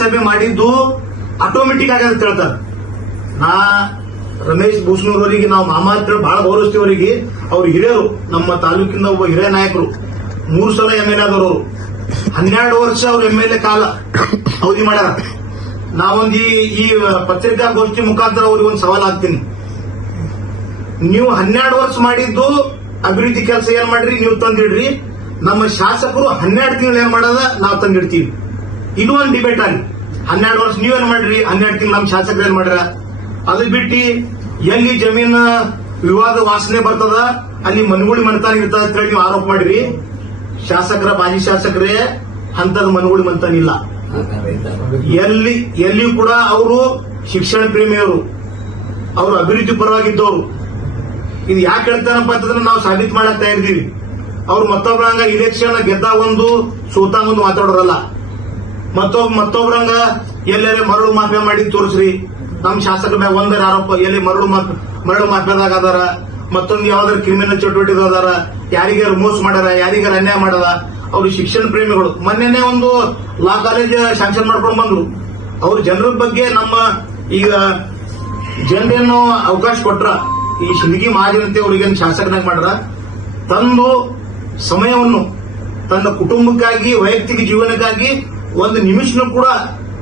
ನಗರಸಭೆ ಮಾಡಿದ್ದು ಆಟೋಮೆಟಿಕ್ ಆಗಿ ಅಂತ ಹೇಳ್ತಾರೆ ನಾ ರಮೇಶ್ ಭೂಷಣೂರ್ ಅವರಿಗೆ, ನಾವು ಮಾಮಾತ್ರ ಬಹಳ ಗೌರವಿಸ್ತೀವಿ ಅವರಿಗೆ. ಅವ್ರು ಹಿರಿಯರು, ನಮ್ಮ ತಾಲೂಕಿನ ಒಬ್ಬ ಹಿರಿಯ ನಾಯಕರು. ಮೂರು ಸಲ ಎಂ ಎಲ್ ಆದವರು ಅವರು. ಹನ್ನೆರಡು ವರ್ಷ ಅವ್ರು ಎಂ ಎಲ್ ಎ ಕಾಲ ಅವಧಿ ಮಾಡ್ಯಾರ. ನಾವೊಂದು ಈ ಈ ಪತ್ರಿಕಾಗೋಷ್ಠಿ ಮುಖಾಂತರ ಅವ್ರಿಗೆ ಒಂದು ಸವಾಲ್ ಹಾಕ್ತೀನಿ. ನೀವು ಹನ್ನೆರಡು ವರ್ಷ ಮಾಡಿದ್ದು ಅಭಿವೃದ್ಧಿ ಕೆಲಸ ಏನ್ ಮಾಡ್ರಿ? ನೀವು ತಂದಿಡ್ರಿ. ನಮ್ಮ ಶಾಸಕರು ಹನ್ನೆರಡು ತಿಂಗಳು ಏನ್ ಮಾಡೋದ ನಾವು ತಂದಿಡ್ತೀವಿ. ಇದು ಒಂದು ಡಿಬೇಟ್ ಆಗಿ ಹನ್ನೆರಡು ವರ್ಷ ನೀವೇನ್ ಮಾಡ್ರಿ? ಹನ್ನೆರಡು ತಿಂಗಳು ನಮ್ಮ ಶಾಸಕರು ಏನ್ ಮಾಡ್ರ? ಅದು ಬಿಟ್ಟು ಎಲ್ಲಿ ಜಮೀನ ವಿವಾದ ವಾಸನೆ ಬರ್ತದ, ಅಲ್ಲಿ ಮನುಗುಳಿ ಮನ್ತಾನ ಇರ್ತದ ಅಂತ ಹೇಳಿ ನೀವು ಆರೋಪ ಮಾಡ್ರಿ. ಶಾಸಕರ ಮಾಜಿ ಶಾಸಕರೇ ಅಂತದ ಮನುಗುಳಿ ಮನ್ತಾನಿಲ್ಲ ಎಲ್ಲಿ, ಎಲ್ಲಿಯೂ ಕೂಡ ಅವರು ಶಿಕ್ಷಣ ಪ್ರೇಮಿಯವರು. ಅವರು ಅಭಿವೃದ್ಧಿ ಪರವಾಗಿದ್ದವರು. ಇದು ಯಾಕೆ ಹೇಳ್ತಾರಪ್ಪ ಅಂತಂದ್ರೆ ನಾವು ಸಾಬೀತು ಮಾಡಕ್ ಇದ್ದೀವಿ ಅವ್ರು ಮತ್ತೊಬ್ಬರಂಗ ಇಲೆಕ್ಷನ್ ಗೆದ್ದ ಒಂದು ಸೋತಾಗ ಒಂದು ಮಾತಾಡೋರಲ್ಲ. ಮತ್ತೊಬ್ ಮತ್ತೊಬ್ರಂಗ ಎಲ್ಲೆಲ್ಲಿ ಮರಳು ಮಾಫಿಯಾ ಮಾಡಿ ತೋರಿಸ್ರಿ. ನಮ್ ಶಾಸಕರ ಮ್ಯಾಗ ಒಂದರ ಆರೋಪ, ಎಲ್ಲಿ ಮರಳು ಮರಳು ಮಾಫಿಯಾದಾಗ ಅದಾರ. ಮತ್ತೊಂದು ಯಾವ್ದಾರ ಕ್ರಿಮಿನಲ್ ಚಟುವಟಿಕೆ ಅದಾರ. ಯಾರಿಗಾರು ಮೋಸ ಮಾಡ್ಯಾರ ಯಾರಿಗಾರ ಅನ್ಯಾಯ ಮಾಡದ ಅವ್ರು ಶಿಕ್ಷಣ ಪ್ರೇಮಿಗಳು. ಮೊನ್ನೆನೆ ಒಂದು ಲಾ ಕಾಲೇಜ್ ಶಾಂಕ್ಷನ್ ಮಾಡ್ಕೊಂಡು ಬಂದ್ರು. ಅವ್ರ ಜನರ ಬಗ್ಗೆ ನಮ್ಮ ಈಗ ಜನರೇನು ಅವಕಾಶ ಕೊಟ್ರ, ಈ ಶಿಂದಗಿ ಮಹಾಜನತೆ ಅವ್ರಿಗೇನು ಶಾಸಕನಾಗ ಮಾಡ್ರ? ತಂದು ಸಮಯವನ್ನು, ತನ್ನ ಕುಟುಂಬಕ್ಕಾಗಿ, ವೈಯಕ್ತಿಕ ಜೀವನಕ್ಕಾಗಿ ಒಂದು ನಿಮಿಷನೂ ಕೂಡ,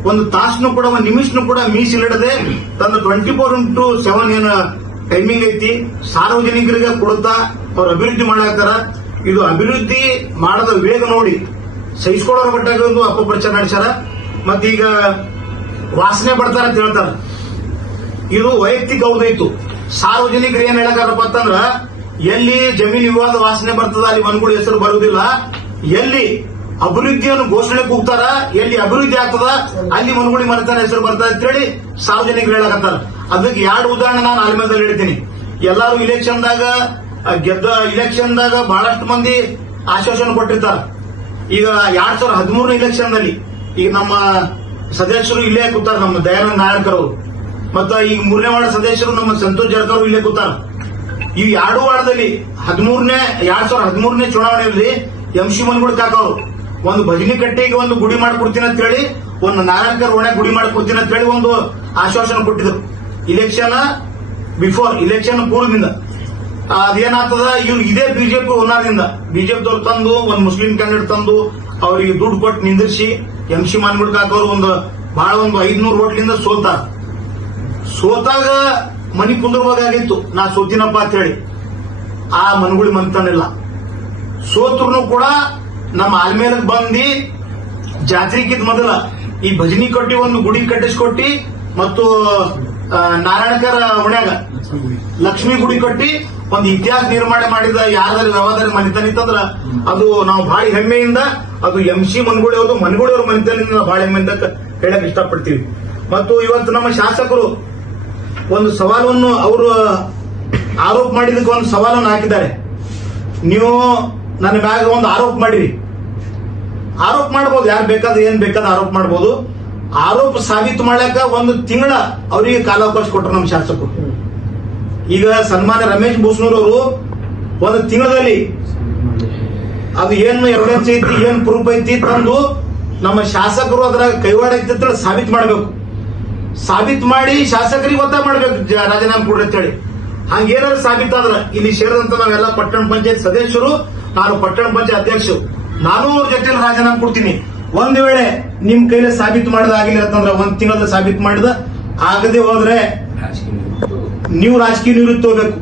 ಒಂದು ತಾಸನು ಕೂಡ, ಒಂದು ನಿಮಿಷನು ಕೂಡ ಮೀಸಲಿಡದೆ ತನ್ನ ಟ್ವೆಂಟಿ ಫೋರ್ ಇಂಟು ಸೆವೆನ್ ಏನು ಟೈಮಿಂಗ್ ಐತಿ. ಸಾರ್ವಜನಿಕರಿಗೆ ಕೊಡುತ್ತಾ ಅವ್ರು ಅಭಿವೃದ್ಧಿ ಮಾಡಾಕ್ತಾರ ಇದು ಅಭಿವೃದ್ಧಿ ಮಾಡದ ವೇಗ ನೋಡಿ. ಸಹಿಸ್ಕೊಳ್ಳೋರ ಮಟ್ಟಾಗ ಒಂದು ಅಪಪ್ರಚಾರ ನಡೆಸ್ಯಾರ. ಮತ್ತೀಗ ವಾಸನೆ ಬರ್ತಾರ ಅಂತ ಹೇಳ್ತಾರ. ಇದು ವೈಯಕ್ತಿಕ ಹೌದೈತು ಸಾರ್ವಜನಿಕರು ಏನ್ ಹೇಳಕಾರಪ್ಪ ಅಂತಂದ್ರ, ಎಲ್ಲಿ ಜಮೀನು ವಿವಾದ ವಾಸನೆ ಬರ್ತದ, ಅಲ್ಲಿ ಮನ್ಗಳ ಹೆಸರು ಬರುವುದಿಲ್ಲ ಎಲ್ಲಿ ಅಭಿವೃದ್ಧಿಯನ್ನು ಘೋಷಣೆ ಕೂಗ್ತಾರ ಎಲ್ಲಿ ಅಭಿವೃದ್ಧಿ ಆಗ್ತದ, ಅಲ್ಲಿ ಮನುಗುಳಿ ಮಾಡ್ತಾರೆ ಹೆಸರು ಬರ್ತಾರೆ ಅಂತ ಹೇಳಿ ಸಾರ್ವಜನಿಕರು ಹೇಳಕತ್ತಾರ. ಅದಕ್ಕೆ ಎರಡು ಉದಾಹರಣೆ ನಾನು ಆಲ್ಮೇಲದಲ್ಲಿ ಹೇಳ್ತೀನಿ. ಎಲ್ಲಾರು ಇಲೆಕ್ಷನ್ದಾಗ ದಾಗ ಗೆದ್ದ ಇಲೆಕ್ಷನ್ದಾಗ ಬಹಳಷ್ಟು ಮಂದಿ ಆಶ್ವಾಸನೆ ಕೊಟ್ಟಿರ್ತಾರ. ಈಗ ಎರಡ್ ಸಾವಿರದ ಹದಿಮೂರನೇ ಇಲೆಕ್ಷನ್ನಲ್ಲಿ ಈಗ ನಮ್ಮ ಸದಸ್ಯರು ಇಲ್ಲೇ ಕೂತಾರ, ನಮ್ಮ ದಯಾನಂದ ನಾಯಕರ್ ಅವರು. ಮತ್ತ ಈಗ ಮೂರನೇ ವಾರ್ಡ್ ಸದಸ್ಯರು ನಮ್ಮ ಸಂತೋಷ್ ಜರ್ಕರ್ ಇಲ್ಲೇ ಕೂತಾರ. ಈ ಎರಡು ವಾರ್ಡದಲ್ಲಿ ಹದಿಮೂರನೇ, ಎರಡ್ ಸಾವಿರದ ಹದಿಮೂರನೇ ಚುನಾವಣೆಯಲ್ಲಿ ಎಂ ಸಿ ಮನ್ಗುಳ ಕಾಕವರು ಒಂದು ಭಜನಿ ಕಟ್ಟೆಗೆ ಒಂದು ಗುಡಿ ಮಾಡ್ಕೊಡ್ತೀನಿ ಅಂತ ಹೇಳಿ, ಒಂದು ನಾರಾಯಣಕರ್ ಒಣೆ ಗುಡಿ ಮಾಡ್ಕೊಡ್ತೀನಿ ಅಂತ ಹೇಳಿ ಒಂದು ಆಶ್ವಾಸನೆ ಕೊಟ್ಟಿದ್ರು. ಇಲೆಕ್ಷನ್ ಬಿಫೋರ್ ಇಲೆಕ್ಷನ್ ಪೂರ್ವದಿಂದ. ಅದೇನಾಗ್ತದ? ಇವ್ರು ಇದೇ ಬಿಜೆಪಿ ಹುನ್ನಾರದಿಂದ ಬಿಜೆಪಿದವ್ರು ತಂದು, ಒಂದು ಮುಸ್ಲಿಂ ಕ್ಯಾಂಡಿಡೇಟ್ ತಂದು, ಅವರಿಗೆ ದುಡ್ಡು ಕೊಟ್ಟು ನಿಂದಿರಿಸಿ ಎಂ ಸಿ ಮಾನ್ಗುಡ್ ಕಾಕವರು ಒಂದು ಬಹಳ ಒಂದು ಐದ್ನೂರು ಓಟ್ಲಿಂದ ಸೋಲ್ತಾರ ಸೋತಾಗ ಮನಿ ಕುಂದರ್ಬೋದಾಗಿತ್ತು ನಾ ಸೋತಿನಪ್ಪ ಅಂತ ಹೇಳಿ. ಆ ಮನ್ಗುಳಿ ಮಂತನಿಲ್ಲ. ಸೋತ್ರು ಕೂಡ ನಮ್ಮ ಆಲ್ಮೇಲಕ್ ಬಂದಿ ಜಾತ್ರೆಗಿದ್ ಮೊದಲ ಈ ಭಜನಿ ಕೊಟ್ಟಿ ಒಂದು ಗುಡಿ ಕಟ್ಟಿಸ್ಕೊಟ್ಟಿ ಮತ್ತು ನಾರಾಯಣಕರ ಹೊಣ್ಯಾಗ ಲಕ್ಷ್ಮಿ ಗುಡಿ ಕಟ್ಟಿ ಒಂದು ಇತಿಹಾಸ ನಿರ್ಮಾಣ ಮಾಡಿದ ಯಾರಾದ್ರೂ ವ್ಯವಹಾರ ಮನಿತನಿತ್ತಂದ್ರ ಅದು ನಾವು ಬಹಳ ಹೆಮ್ಮೆಯಿಂದ ಅದು ಎಂ ಸಿ ಮನ್ಗುಡಿ ಅವರು ಮನ್ಗುಡಿ ಅವ್ರ ಮನಿತನಿಂದ ನಾವು ಹೆಮ್ಮೆಯಿಂದ ಹೇಳಕ್ ಇಷ್ಟಪಡ್ತೀವಿ. ಮತ್ತು ಇವತ್ತು ನಮ್ಮ ಶಾಸಕರು ಒಂದು ಸವಾಲನ್ನು ಅವರು ಆರೋಪ ಮಾಡಿದಕ್ಕೆ ಒಂದು ಸವಾಲನ್ನು ಹಾಕಿದ್ದಾರೆ. ನೀವು ನನ್ನ ಮ್ಯಾಗ ಒಂದು ಆರೋಪ ಮಾಡಿರಿ. ಆರೋಪ ಮಾಡ್ಬೋದು, ಯಾರು ಬೇಕಾದ್ರೆ ಏನ್ ಬೇಕಾದ ಆರೋಪ ಮಾಡ್ಬೋದು. ಆರೋಪ ಸಾಬೀತು ಮಾಡ್ಲಾಕ ಒಂದು ತಿಂಗಳ ಅವರಿಗೆ ಕಾಲಾವಕಾಶ ಕೊಟ್ಟರು ನಮ್ಮ ಶಾಸಕರು. ಈಗ ಸನ್ಮಾನ್ಯ ರಮೇಶ್ ಭೂಷಣೂರ್ ಅವರು ಒಂದು ತಿಂಗಳಲ್ಲಿ ಅದು ಏನು ಎವಿಡೆನ್ಸ್ ಐತಿ, ಏನ್ ಪ್ರೂಫ್ ಐತಿ ತಂದು ನಮ್ಮ ಶಾಸಕರು ಅದರ ಕೈವಾಡ ಐತಿ ಸಾಬೀತು ಮಾಡಬೇಕು. ಸಾಬೀತು ಮಾಡಿ ಶಾಸಕರಿಗೆ ಒತ್ತಾಯ ಮಾಡ್ಬೇಕು ರಾಜೀನಾಮೆ ಕೊಡ್ರಿ ಅಂತ ಹೇಳಿ ಹಂಗೇನಾದ್ರು ಸಾಬೀತಾದ್ರ ಇಲ್ಲಿ ಸೇರಿದಂತ ನಾವೆಲ್ಲ ಪಟ್ಟಣ ಪಂಚಾಯತ್ ಸದಸ್ಯರು ನಾನು ಪಟ್ಟಣ ಪಂಚಾಯತ್ ಅಧ್ಯಕ್ಷರು. ನಾನು ಅವ್ರ ಜೊತೆ ರಾಜೀನಾಮೆ ಕೊಡ್ತೀನಿ. ಒಂದ್ ವೇಳೆ ನಿಮ್ ಕೈಲಿ ಸಾಬೀತು ಮಾಡೋದಾಗಿಲ್ಲ ಅಂತಂದ್ರೆ ಒಂದ್ ತಿಂಗಳ ಸಾಬೀತು ಮಾಡಿದ ಆಗದೆ ಹೋದ್ರೆ ನೀವು ರಾಜಕೀಯ ನಿವೃತ್ತಿ ಹೋಗ್ಬೇಕು.